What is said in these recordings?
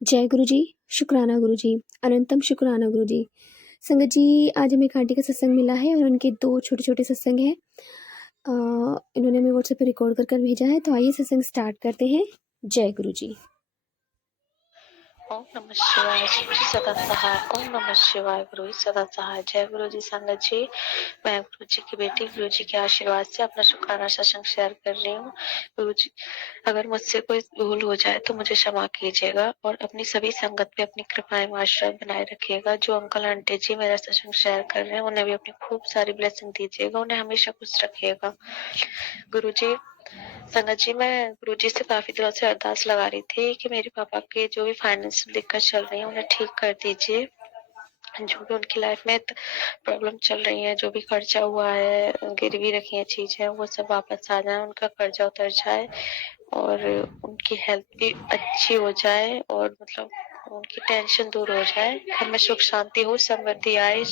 जय गुरु जी, शुक्राना गुरु जी, अनंतम शुक्राना गुरु जी। संगत जी, आज हमें एक आंटी का सत्संग मिला है और उनके 2 छोटे-छोटे सत्संग हैं। इन्होंने हमें व्हाट्सएप पे रिकॉर्ड कर कर भेजा है, तो आइए सत्संग स्टार्ट करते हैं। जय गुरु जी। ओम नमः शिवाय। जी सदा सहाय। ओम नमः शिवाय। गुरु जी सदा सहाय। जय गुरु जी। संगत जी, मैं गुरु जी की बेटी गुरु जी के आशीर्वाद से अपना शुक्राना सत्संग शेयर कर रही हूँ। गुरु जी, अगर मुझसे कोई भूल हो जाए तो मुझे क्षमा कीजिएगा और अपनी सभी संगत पे अपनी कृपाएं आशीर्वाद बनाए रखिएगा। जो अंकल आंटी जी मेरा सत्संग शेयर कर रहे हैं उन्हें भी अपनी खूब सारी ब्लेसिंग दीजिएगा, उन्हें हमेशा खुश रखिएगा। गुरु जी, संगत जी, मैं गुरु जी से काफी दिनों से अरदास लगा रही थी कि मेरे पापा के जो भी फाइनेंशियल दिक्कत चल रही है उन्हें ठीक कर दीजिए। जो भी उनकी लाइफ में प्रॉब्लम चल रही है, जो भी खर्चा हुआ है, गिरवी रखी है चीजें, वो सब वापस आ जाए, उनका कर्जा उतर जाए और उनकी हेल्थ भी अच्छी हो जाए और मतलब उनकी टेंशन दूर हो जाए, घर में सुख शांति हो, समृद्धि आए।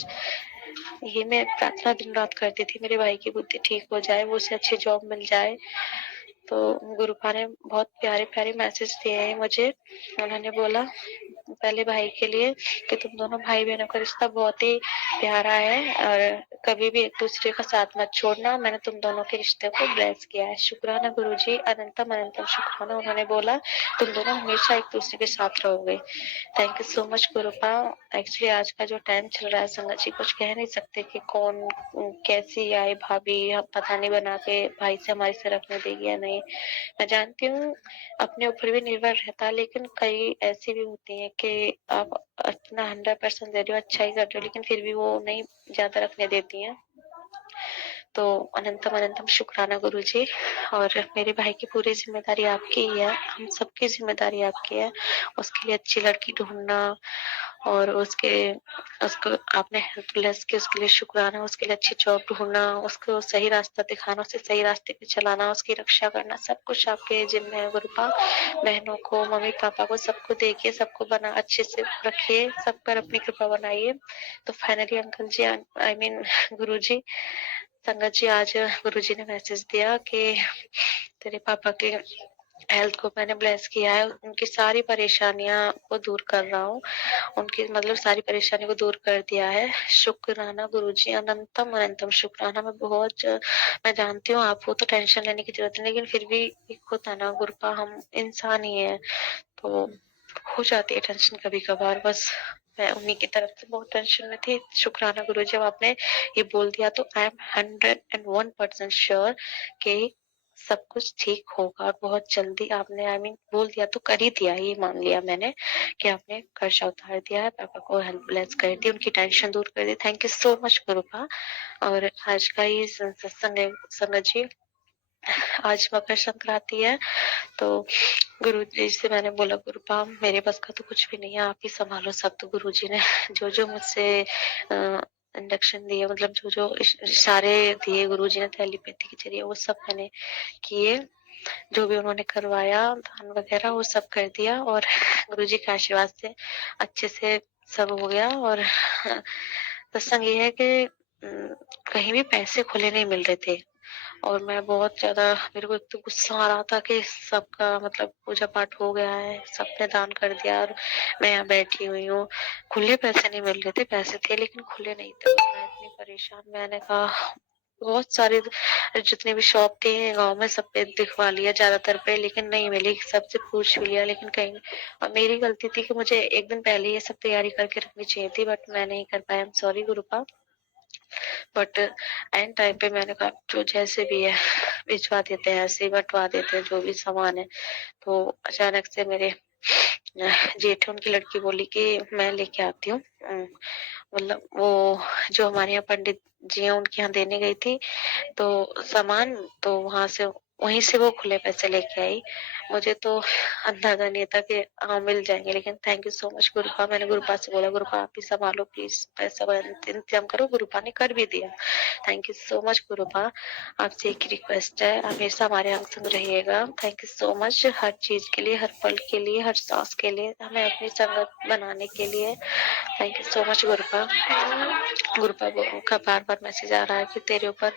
ये मैं प्रार्थना दिन रात करती थी, मेरे भाई की बुद्धि ठीक हो जाए, वो उसे अच्छी जॉब मिल जाए। तो गुरुपा ने बहुत प्यारे प्यारे मैसेज दिए हैं मुझे। उन्होंने बोला पहले भाई के लिए कि तुम दोनों भाई बहनों का रिश्ता बहुत ही प्यारा है और कभी भी एक दूसरे का साथ मत छोड़ना। मैंने तुम दोनों के रिश्ते को ब्लेस किया है। शुक्राना गुरुजी, अनंतम अनंतम शुक्राना। उन्होंने बोला तुम दोनों हमेशा एक दूसरे के साथ रहोगे। Thank you so much गुरुपा। Actually आज का जो टाइम चल रहा है संगत जी, कुछ कह नहीं सकते कि कौन कैसी आए भाभी, हम पता नहीं बना के भाई से हमारी से रखने देगी या नहीं। मैं जानती हूँ अपने ऊपर भी निर्भर रहता है, लेकिन कई ऐसी भी होती है कि आप अपना 100% दे रहे हो, अच्छा ही कर रहे हो, लेकिन फिर भी वो नहीं ज्यादा रखने देती हैं। तो अनंतम अनंतम शुक्राना गुरु जी। और मेरे भाई की पूरी जिम्मेदारी आपकी ही है, हम सबकी जिम्मेदारी आपकी है। उसके लिए अच्छी लड़की ढूंढना और उसको आपने हेल्पलेस के उसके लिए शुक्राना, उसके लिए अच्छी जॉब ढूंढना, उसको सही रास्ता दिखाना, उसे सही रास्ते पे चलाना, उसकी रक्षा करना, सब कुछ आपके जिम्मे है गुरुपा। बहनों को, मम्मी पापा को, सबको देखिए, सबको बना अच्छे से रखिए, सब पर अपनी कृपा बनाइए। तो finally uncle ji, I mean Guru ji, संगत जी, आज गुरु जी ने मैसेज दिया कि तेरे पापा के हेल्थ को मैंने ब्लेस किया है, उनकी सारी परेशानियां को दूर कर रहा हूँ, उनकी मतलब सारी परेशानी को दूर कर दिया है। शुक्राना गुरुजी, अनंतम अनंतम शुक्राना। मैं जानती हूँ आपको तो टेंशन लेने की जरूरत नहीं, लेकिन फिर भी एक होता है ना गुरुपा, हम इंसान ही है, तो हो जाती है टेंशन कभी कभार। बस मैं उन्हीं की तरफ से बहुत टेंशन में थी। शुक्राना गुरुजी, जब आपने ये बोल दिया तो आई एम 101% श्योर कि सब कुछ ठीक होगा बहुत जल्दी। आपने आई मीन बोल दिया तो कर ही दिया, ये मान लिया मैंने कि आपने कर्जा उतार दिया है, पापा को हेल्प ब्लेस कर दी, उनकी टेंशन दूर कर दी। Thank you so much गुरुपा। और आज का ये सत्संग है संगत जी, आज मकर संक्रांति है, तो गुरु जी से मैंने बोला गुरुपा मेरे बस का तो कुछ भी नहीं है, आप ही संभालो सब। तो गुरु जी ने जो जो मुझसे इंडक्शन दिए, मतलब जो जो इशारे दिए गुरु जी ने टेलीपैथी के जरिए, वो सब मैंने किए। जो भी उन्होंने करवाया, दान वगैरह वो सब कर दिया और गुरु जी के आशीर्वाद से अच्छे से सब हो गया। और सत्संग ये है कि कहीं भी पैसे खुले नहीं मिल रहे थे और मैं बहुत ज्यादा, मेरे को एक तो गुस्सा आ रहा था कि सबका मतलब पूजा पाठ हो गया है, सबने दान कर दिया और मैं यहाँ बैठी हुई हूँ, खुले पैसे नहीं मिल रहे थे। पैसे थे लेकिन खुले नहीं थे। मैं इतनी परेशान, मैंने कहा बहुत सारे जितने भी शॉप थे गांव में सब पे दिखवा लिया ज्यादातर पे, लेकिन नहीं मिली। सबसे पूछ भी लिया लेकिन कहीं, और मेरी गलती थी कि मुझे एक दिन पहले ये सब तैयारी करके रखनी चाहिए थी, बट मैं नहीं कर पाया। I am sorry गुरुपा। But and time पे मैंने कहा जो जैसे भी है भिजवा देते हैं, ऐसे ही बंटवा देते हैं जो भी सामान है। तो अचानक से मेरे जेठ उनकी लड़की बोली कि मैं लेके आती हूँ, मतलब वो जो हमारे यहाँ पंडित जी हैं उनके यहाँ देने गई थी तो सामान, तो वहां से वहीं से वो खुले पैसे लेके आई। मुझे तो अंदाजा नहीं था कि हाँ मिल जाएंगे, लेकिन थैंक यू सो मच गुरुपा। मैंने गुरुपा से बोला गुरुपा आप ही संभालो प्लीज, पैसा इंतजाम करो। गुरुपा ने कर भी दिया। Thank you so much गुरुपा। आपसे एक रिक्वेस्ट है, हमेशा हमारे अंग संग रहिएगा। थैंक यू सो मच हर चीज के लिए, हर पल के लिए, हर सांस के लिए, हमें अपनी संगत बनाने के लिए। Thank you so much गुरुपा। गुरुपा का बार बार मैसेज आ रहा है कि तेरे ऊपर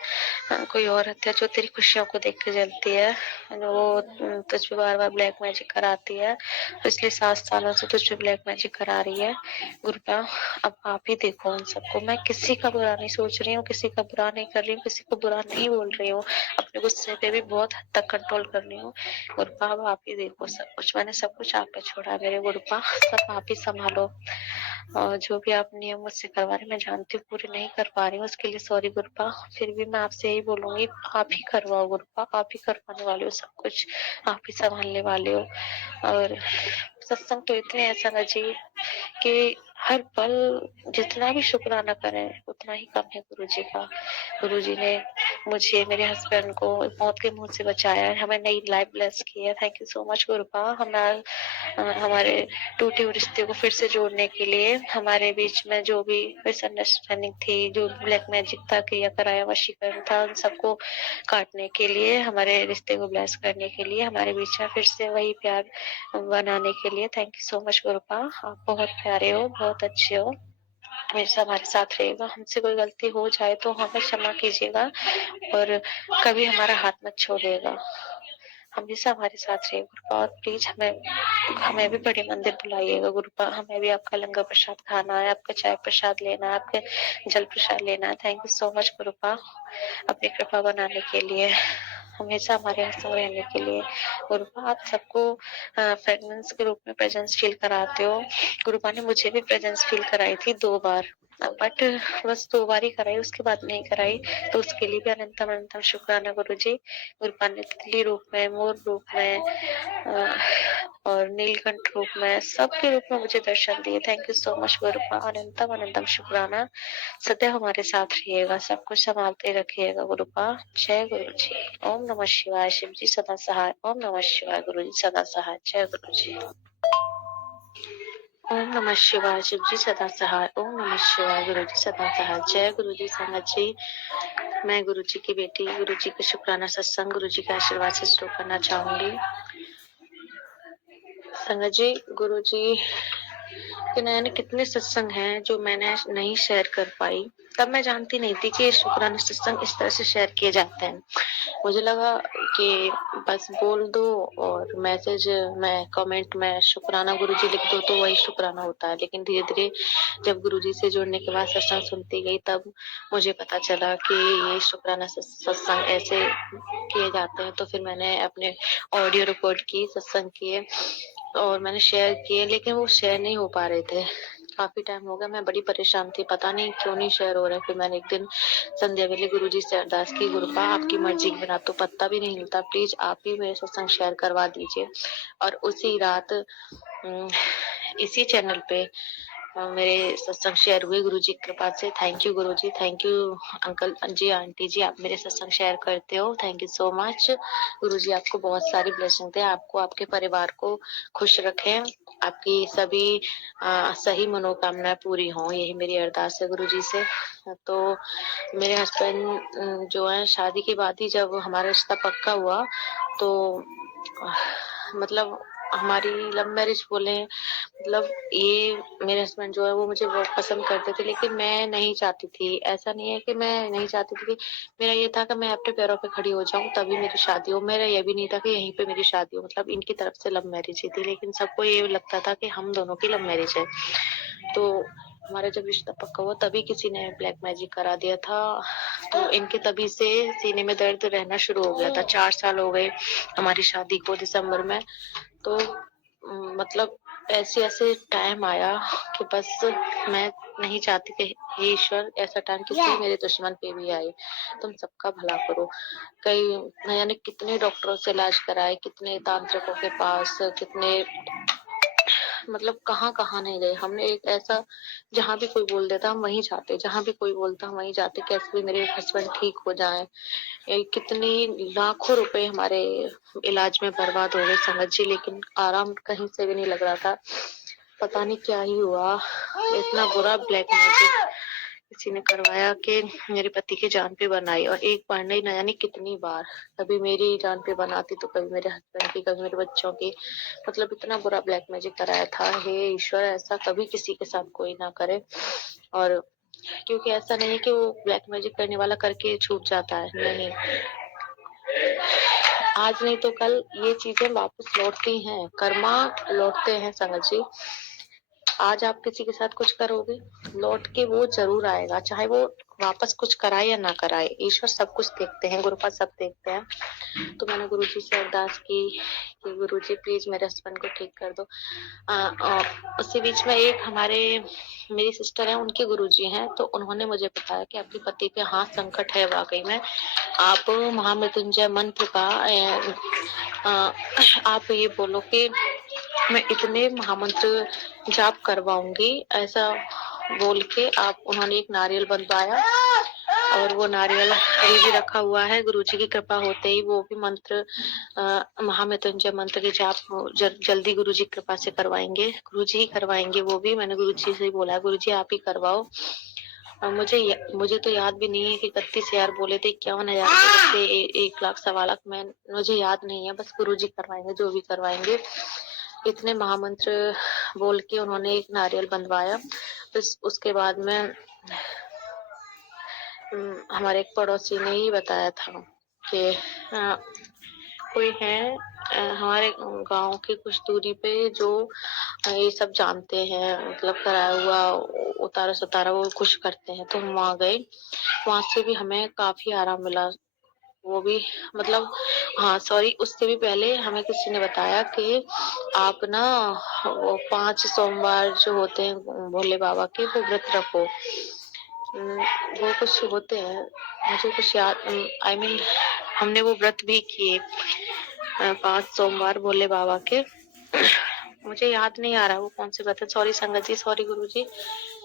कोई और हत्या जो तेरी खुशियों को देख के जल लगती है, वो तुझ पे बार बार ब्लैक मैजिक कराती है, पिछले 7 सालों से तुझ पे ब्लैक मैजिक करा रही है। गुरुपा अब आप ही देखो उन सबको, मैं किसी का बुरा नहीं सोच रही हूँ, किसी का बुरा नहीं कर रही हूँ, किसी को बुरा नहीं बोल रही हूँ, अपने गुस्से पे भी बहुत हद तक कंट्रोल कर रही हूँ। गुरुपा अब आप ही देखो सब कुछ, मैंने सब कुछ आप पे छोड़ा है मेरे गुरुपा, सब आप ही संभालो। और जो भी आप नियम मुझसे करवा रहे हैं, मैं जानती हूँ पूरे नहीं कर पा रही हूँ, उसके लिए सॉरी गुरुपा। फिर भी मैं आपसे यही बोलूंगी, आप ही करवाओ गुरुपा, आप ही करवाने वाले हो सब कुछ, आप ही संभालने वाले हो। और सत्संग तो इतने हैं संगत जी कि हर पल जितना भी शुक्राना करें उतना ही कम है गुरु जी का। गुरु जी ने मुझे, मेरे हस्बैंड को मौत के मुंह से बचाया है, हमें नई लाइफ ब्लेस की है। थैंक यू सो मच गुरुपा, हमारे टूटे हुए रिश्ते को फिर से जोड़ने के लिए, हमारे बीच में जो भी मिसअंडरस्टैंडिंग थी, जो ब्लैक मैजिक था, क्रिया कराया, वशीकरण था, उन सबको काटने के लिए, हमारे रिश्ते को ब्लेस करने के लिए, हमारे बीच में फिर से वही प्यार बनाने के लिए। थैंक यू सो मच गुरुपा, आप बहुत प्यारे हो, बहुत अच्छे हो, हमेशा हमारे साथ रहेगा। हमसे कोई गलती हो जाए तो हमें क्षमा कीजिएगा और कभी हमारा हाथ मत छोड़िएगा, हमेशा हमारे साथ रहिए गुरुपा। और प्लीज हमें हमें भी बड़े मंदिर बुलाइएगा गुरुपा, हमें भी आपका लंगर प्रसाद खाना है, आपका चाय प्रसाद लेना है, आपके जल प्रसाद लेना है। थैंक यू सो मच गुरुपा, अपनी कृपा बनाने के लिए, हमेशा हमारे यहाँ संग रहने के लिए। गुरुपा आप सबको फ्रेगनेंस के रूप में प्रेजेंस फील कराते हो। गुरुपा ने मुझे भी प्रेजेंस फील कराई थी 2 बार, बट बस 2 बार ही कराई, उसके बाद नहीं कराई, तो उसके लिए भी अनंतम अनंतम शुक्राना गुरु जी। गुरुपा ने तितली रूप में, मोर रूप में और नीलकंठ रूप में, सबके रूप में मुझे दर्शन दिए। थैंक यू सो मच गुरुपा, अनंतम अनंतम शुक्राना। सदैव हमारे साथ रहिएगा, सब कुछ संभालते रखिएगा गुरुपा। जय गुरु जी। ओम नमः शिवाय, शिव जी सदा सहाय। ओम नमः शिवाय, गुरु जी सदा सहाय। जय गुरु जी। ओम नमः शिवाय, शिव जी सदा सहाय। ओम नमः शिवाय, गुरु जी सदा सहाय। जय गुरु जी। संगत जी, मैं गुरु जी की बेटी, गुरु जी का शुक्राना सत्संग, गुरु जी के आशीर्वाद से शुरू करना चाहूंगी। संगत जी, गुरु जी के नए कितने सत्संग हैं जो मैंने नहीं शेयर कर पाई। तब मैं जानती नहीं थी कि शुक्राना सत्संग इस तरह से शेयर किए जाते हैं। मुझे लगा कि बस बोल दो और मैसेज में कमेंट में शुक्राना गुरुजी लिख दो तो वही शुक्राना होता है। लेकिन धीरे धीरे जब गुरुजी से जुड़ने के बाद सत्संग सुनती गई, तब मुझे पता चला कि ये शुक्राना सत्संग ऐसे किए जाते हैं। तो फिर मैंने अपने ऑडियो रिकॉर्ड की, सत्संग किए और मैंने शेयर किए, लेकिन वो शेयर नहीं हो पा रहे थे। काफी टाइम हो गया, मैं बड़ी परेशान थी, पता नहीं क्यों नहीं शेयर हो रहे। फिर मैंने एक दिन संध्या वेले गुरुजी से अरदास की, गुरुपा आपकी मर्जी के बिना तो पत्ता भी नहीं हिलता, प्लीज आप ही मेरे सत्संग शेयर करवा दीजिए। और उसी रात इसी चैनल पे मेरे सत्संग शेयर हुए गुरुजी की कृपा से। Thank you Guruji, thank you uncle ji, aunty ji, आप मेरे सत्संग शेयर करते हो, thank you so much. Guruji आपको बहुत सारी ब्लेसिंग दे, आपको आपके परिवार को खुश रखें, आपकी सभी सही मनोकामनाएं पूरी हों, यही मेरी अरदास है गुरुजी से। तो मेरे हस्बैंड जो है, शादी के बाद ही जब हमारा रिश्ता पक्का हुआ तो मतलब हमारी लव मैरिज बोले, मतलब ये मेरे हस्बैंड जो है वो मुझे बहुत पसंद करते थे, लेकिन मैं नहीं चाहती थी। ऐसा नहीं है कि मैं नहीं चाहती थी, कि मेरा ये था कि मैं अपने पैरों पे खड़ी हो जाऊं तभी मेरी शादी हो। मेरा ये भी नहीं था कि यहीं पे मेरी शादी हो, मतलब इनकी तरफ से लव मैरिज ही थी, लेकिन सबको ये लगता था कि हम दोनों की लव मैरिज है। तो हमारा जब रिश्ता पक्का हुआ तभी किसी ने ब्लैक मैजिक करा दिया था, तो इनके तभी से सीने में दर्द रहना शुरू हो गया था। 4 साल हो गए हमारी शादी को दिसंबर में। तो मतलब ऐसे ऐसे टाइम आया कि बस मैं नहीं चाहती कि हे ईश्वर ऐसा टाइम किसी मेरे दुश्मन पे भी आए, तुम सबका भला करो। कई न जाने कितने डॉक्टरों से इलाज कराए, कितने तांत्रिकों के पास, कितने मतलब कहाँ कहाँ नहीं गए। हमने एक ऐसा, जहाँ भी कोई बोल देता हम वहीं जाते, जहाँ भी कोई बोलता हम वहीं जाते, कैसे भी मेरे हस्बैंड ठीक हो जाए। कितने लाखों रुपए हमारे इलाज में बर्बाद हो गए संगत जी, लेकिन आराम कहीं से भी नहीं लग रहा था। पता नहीं क्या ही हुआ, इतना बुरा ब्लैक मैजिक किसी ने करवाया कि मेरे पति की जान पे बनाई। और एक बार नहीं, न जाने कितनी बार, कभी मेरी जान पे बनाती तो कभी मेरे हस्बैंड की, कभी मेरे बच्चों की। मतलब इतना बुरा ब्लैक मैजिक कराया था। हे ईश्वर ऐसा कभी किसी के साथ कोई ना करे। और क्योंकि ऐसा नहीं है कि वो ब्लैक मैजिक करने वाला करके छूट जाता है, नहीं, आज नहीं तो कल ये चीजें वापस लौटती हैं, कर्मा लौटते हैं संगत जी। आज आप किसी के साथ कुछ करोगे, लौट के वो जरूर आएगा, चाहे वो वापस कुछ कराए या ना कराए। ईश्वर सब कुछ देखते हैं, गुरुपा सब देखते हैं। तो मैंने गुरुजी से अरदास की कि गुरुजी प्लीज मेरे हस्बैंड को ठीक कर दो। उसी बीच में एक हमारे मेरी सिस्टर है, उनके गुरुजी हैं, तो उन्होंने मुझे बताया कि आपके पति पे हाँ संकट है वाकई में। आप महामृत्युंजय मंत्र का आप ये बोलो कि मैं इतने महामंत्र जाप करवाऊंगी, ऐसा बोल के आप उन्होंने एक नारियल बनवाया और वो नारियल अभी भी रखा हुआ है। गुरुजी की कृपा होते ही वो भी मंत्र महामृत्युंजय मंत्र की जाप जल्दी गुरुजी की कृपा से करवाएंगे। गुरुजी ही करवाएंगे वो भी। मैंने गुरुजी से ही बोला है गुरुजी आप ही करवाओ। मुझे तो याद भी नहीं है कि 31,000 बोले थे, 51,000 बोले थे, 1 लाख 1.25 लाख। मुझे याद नहीं है, बस गुरुजी करवाएंगे जो भी करवाएंगे। इतने महामंत्र बोल के उन्होंने एक नारियल बंधवाया। उसके बाद में हमारे एक पड़ोसी ने ही बताया था कि कोई है हमारे गांव के कुछ दूरी पे जो ये सब जानते हैं, मतलब कराया हुआ उतारा सुतारा वो कुछ करते हैं। तो हम वहां गए, वहां से भी हमें काफी आराम मिला। वो भी मतलब हाँ सॉरी, उससे भी पहले हमें किसी ने बताया कि आप ना वो 5 सोमवार जो होते हैं भोले बाबा के, वो व्रत रखो। वो कुछ होते हैं, मुझे कुछ याद आई मीन हमने वो व्रत भी किए 5 सोमवार भोले बाबा के। मुझे याद नहीं आ रहा वो कौन से व्रत है, सॉरी संगत जी, सॉरी गुरु जी।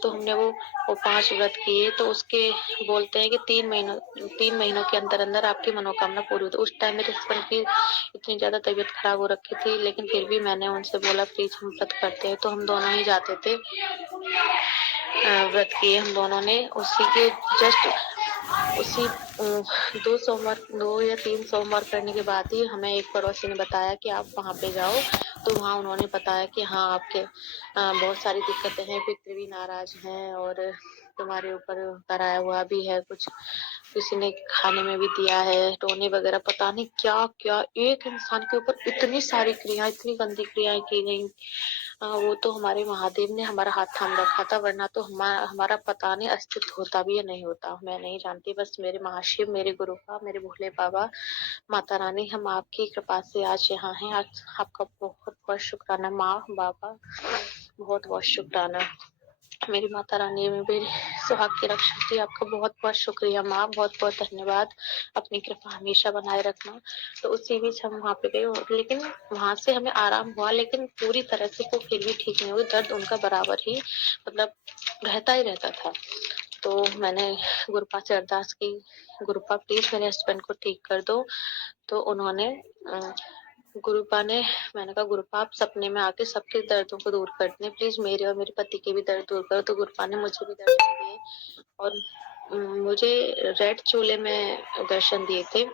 तो हमने वो 5 व्रत किए। तो उसके बोलते हैं कि 3 महीनों के अंदर अंदर आपकी मनोकामना पूरी होती है। उस टाइम मेरे हस्बैंड की इतनी ज्यादा तबीयत खराब हो रखी थी, लेकिन फिर भी मैंने उनसे बोला प्लीज हम व्रत करते हैं। तो हम दोनों ही जाते थे, व्रत किए हम दोनों ने। उसी के जस्ट उसी 2 या 3 सोमवार करने के बाद ही हमें एक पड़ोसी ने बताया कि आप वहां पे जाओ। तो वहाँ उन्होंने बताया कि हाँ आपके बहुत सारी दिक्कतें हैं, पितृ भी नाराज हैं और तुम्हारे ऊपर कराया हुआ भी है कुछ, किसी ने खाने में भी दिया है, टोने वगैरह पता नहीं क्या क्या। एक इंसान के ऊपर इतनी सारी क्रियाएं, इतनी गंदी क्रियाएं की गई। वो तो हमारे महादेव ने हमारा हाथ थाम रखा था, वरना तो हमारा पता नहीं अस्तित्व होता भी या नहीं होता, मैं नहीं जानती। बस मेरे महाशिव, मेरे गुरु का, मेरे भोले बाबा, माता रानी, हम आपकी कृपा से आज यहाँ हैं। आज आपका बहुत बहुत शुक्राना माँ बाबा, बहुत बहुत शुक्राना। मेरी माता रानी में भी सुहाग की रक्षा की, आपका बहुत बहुत शुक्रिया माँ, बहुत बहुत धन्यवाद। अपनी कृपा हमेशा बनाए रखना। तो उसी बीच हम वहाँ पे गए, लेकिन वहां से हमें आराम हुआ, लेकिन पूरी तरह से वो फिर भी ठीक नहीं हुई। दर्द उनका बराबर ही मतलब रहता ही रहता था। तो मैंने गुरुपा से अरदास की, गुरुपा प्लीज मेरे हस्बैंड को ठीक कर दो। तो उन्होंने गुरुपा ने, मैंने कहा गुरुपा आप सपने में आके सबके दर्दों को दूर करते हैं, प्लीज मेरे और मेरे पति के भी दर्द दूर करो। तो गुरुपा ने मुझे भी दर्शन दिए और मुझे रेड चोले में दर्शन दिए थे।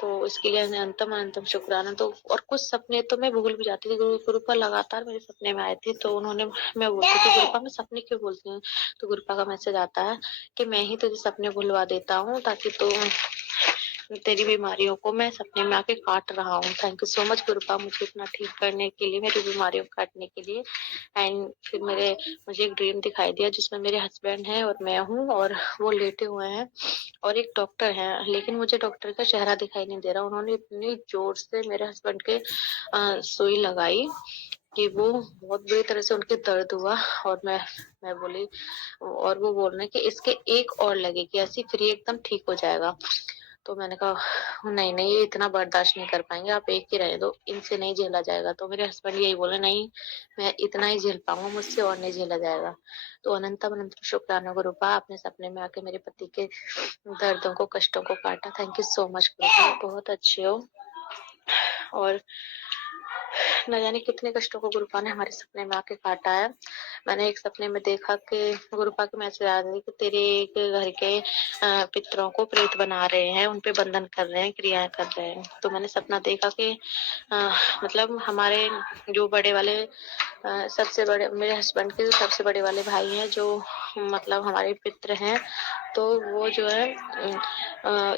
तो इसके लिए अनंतम अनंतम शुक्राना। तो और कुछ सपने तो मैं भूल भी जाती थी, गुरुपा लगातार मेरे सपने में आए थे। तो उन्होंने, मैं बोलती थी गुरुपा मैं सपने क्यों बोलती हूँ, तो गुरुपा का मैसेज आता है कि मैं ही तुझे सपने भुलवा देता हूँ ताकि तू तेरी बीमारियों को मैं सपने में आके काट रहा हूँ। थैंक यू सो मच गुरुपा, मुझे इतना ठीक करने के लिए, मेरी बीमारियों को काटने के लिए। एंड फिर मुझे एक ड्रीम दिखाई दिया जिसमें मेरे हस्बैंड है और मैं हूँ और वो लेटे हुए हैं और एक डॉक्टर है, लेकिन मुझे डॉक्टर का चेहरा दिखाई नहीं दे रहा। उन्होंने इतनी जोर से मेरे हस्बैंड के सुई लगाई कि वो बहुत बुरी तरह से उनके दर्द हुआ। और मैं बोली, और वो बोल रहे हैं कि इसके एक और लगेगी ऐसी, फिर ये एकदम ठीक हो जाएगा। तो मैंने कहा नहीं नहीं ये इतना बर्दाश्त नहीं कर पाएंगे, आप एक ही रहने दो, इनसे नहीं झेला जाएगा। तो मेरे हस्बैंड यही बोले नहीं मैं इतना ही झेल पाऊंगा, मुझसे और नहीं झेला जाएगा। तो अनंतम अनंत शुक्राना गुरुपा, आपने सपने में आके मेरे पति के दर्दों को, कष्टों को काटा। थैंक यू सो मच गुरुपा, बहुत अच्छे हो। और न जाने कितने कष्टों को गुरुपा ने हमारे सपने में आके काटा है। मैंने एक सपने में देखा कि गुरुपा के मैसेज आ रहे कि तेरे एक घर के पितरों को प्रेत बना रहे हैं, उनपे बंधन कर रहे हैं, क्रियाएं कर रहे हैं। तो मैंने सपना देखा कि मतलब हमारे जो बड़े वाले सबसे बड़े मेरे हस्बैंड के जो सबसे बड़े वाले भाई हैं, जो मतलब हमारे पित्र हैं, तो वो जो है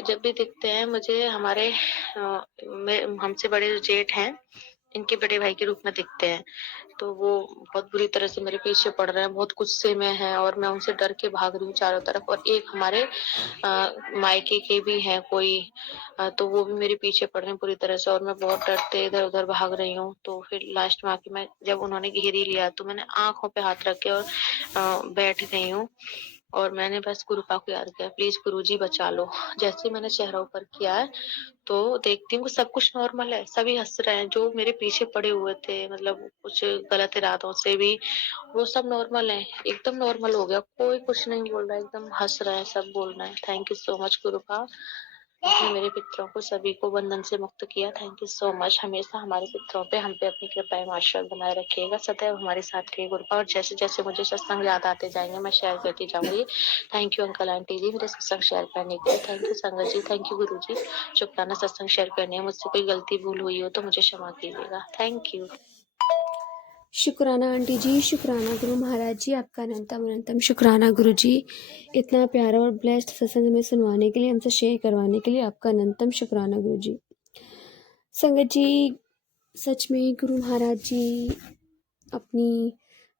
जब भी दिखते हैं मुझे हमारे हमसे बड़े जो जेठ हैं, इनके बड़े भाई के रूप में दिखते हैं। तो वो बहुत बुरी तरह से मेरे पीछे पड़ रहे हैं, बहुत गुस्से में हैं और मैं उनसे डर के भाग रही हूँ चारों तरफ। और एक हमारे मायके के भी हैं कोई, तो वो भी मेरे पीछे पड़ रहे हैं पूरी तरह से और मैं बहुत डरते इधर-उधर भाग रही हूँ। तो फिर लास्ट में आके मैं जब उन्होंने घेर ही लिया तो मैंने आँखों पे हाथ रख के और बैठ गई हूँ और मैंने बस गुरुपा को याद किया, प्लीज़ गुरुजी बचा लो। जैसे ही मैंने चेहरा ऊपर किया है, तो देखती हूँ कि सब कुछ नॉर्मल है, सभी हँस रहे हैं, जो मेरे पीछे पड़े हुए थे मतलब कुछ गलत इरादों से भी, वो सब नॉर्मल हैं, एकदम नॉर्मल हो गया, कोई कुछ नहीं बोल रहा है, एकदम हँस रहे हैं, सब बोल रहे हैं। थैंक यू सो मच गुरुपा, आपने मेरे पितरों को सभी को बंधन से मुक्त किया। Thank you so much. हमेशा हमारे पितरों पे हम पे अपनी कृपा एवं आशीर्वाद बनाए रखिएगा, सदैव हमारे साथ रहिए गुरुपा। और जैसे-जैसे मुझे सत्संग याद आते जाएँगे, मैं शेयर करती जाऊँगी। थैंक यू अंकल आंटी जी, मेरे सत्संग शेयर करने के लिए। थैंक यू संगत जी, थैंक यू गुरु जी। शुक्राना सत्संग शेयर करने में मुझसे कोई गलती भूल हुई हो तो मुझे क्षमा कीजिएगा। Thank you. शुक्राना आंटी जी, शुक्राना गुरु महाराज जी, आपका अनंतम अनंतम शुक्राना गुरु जी। इतना प्यारा और ब्लेस्ड सत्संग हमें सुनवाने के लिए, हमसे शेयर करवाने के लिए आपका अनंतम शुक्राना गुरु जी। संगत जी, सच में गुरु महाराज जी अपनी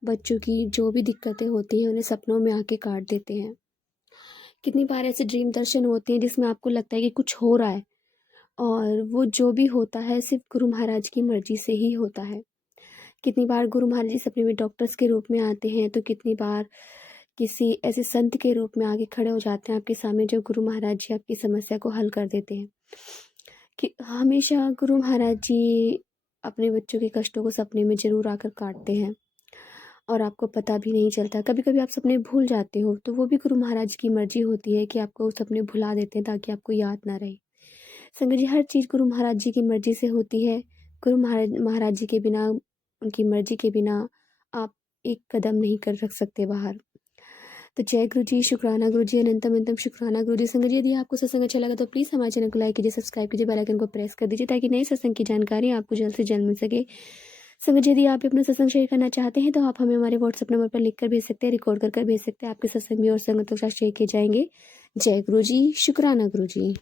बच्चों की जो भी दिक्कतें होती हैं उन्हें सपनों में आके काट देते हैं। कितनी बार ऐसे ड्रीम दर्शन होते हैं जिसमें आपको लगता है कि कुछ हो रहा है और वो जो भी होता है सिर्फ गुरु महाराज की मर्जी से ही होता है। कितनी बार गुरु महाराज जी सपने में डॉक्टर्स के रूप में आते हैं तो कितनी बार किसी ऐसे संत के रूप में आके खड़े हो जाते हैं आपके सामने, जो गुरु महाराज जी आपकी समस्या को हल कर देते हैं। कि हमेशा गुरु महाराज जी अपने बच्चों के कष्टों को सपने में ज़रूर आकर काटते हैं और आपको पता भी नहीं चलता। कभी कभी आप सपने भूल जाते हो तो वो भी गुरु महाराज की मर्जी होती है कि आपको सपने भुला देते हैं ताकि आपको याद ना रहे। संगत जी, हर चीज़ गुरु महाराज जी की मर्जी से होती है। गुरु महाराज जी के बिना, उनकी मर्जी के बिना आप एक कदम नहीं कर रख सकते बाहर। तो जय गुरु जी, शुक्राना गुरु जी, अनंतम अनंतम शुक्राना गुरु जी। संगत जी, यदि आपको सत्संग अच्छा लगा तो प्लीज़ हमारे चैनल को लाइक कीजिए, सब्सक्राइब कीजिए, बेल आइकन को प्रेस कर दीजिए ताकि नए सत्संग की जानकारी आपको जल्द से जल्द मिल सके। संगत जी, यदि आप अपना सत्संग शेयर करना चाहते हैं तो आप हमें हमारे व्हाट्सएप नंबर पर लिखकर भेज सकते हैं, रिकॉर्ड कर भेज सकते हैं। आपके सत्संग भी और संगतों के साथ शेयर किए जाएंगे। जय गुरु जी, शुक्राना गुरु जी।